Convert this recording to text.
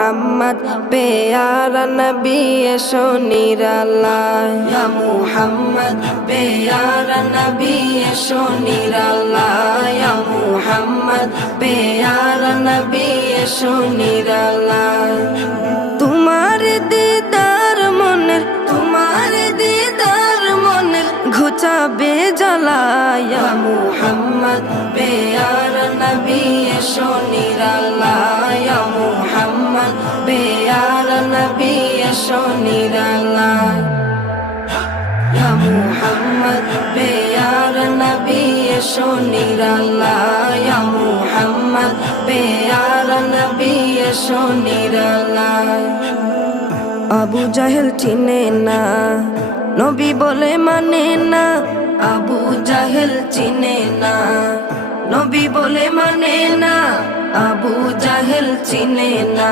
মুহাম্মদ পেয়ারা নবী এসো নিরালায় ইয়া মুহাম্মদ পেয়ারা নবী এসো নিরালায় ইয়া মুহাম্মদ পেয়ারা নবী এসো নিরালায় তোমার দিদার মনের ঘুচাবে জ্বালায় ইয়া মুহাম্মদ পেয়ারা নবী এসো নিরালায় ইয়া মুহাম্মদ পেয়ারা নবী এসো নিরালায় ইয়া মুহাম্মদ পেয়ারা নবী এসো নিরালায় ইয়া মুহাম্মদ পেয়ারা নবী এসো নিরালায় আবু জাহেল চিনে না নবী বলে মানে না আবু জাহেল চিনে না নবী বলে মানে না আবু জাহেল চিনে না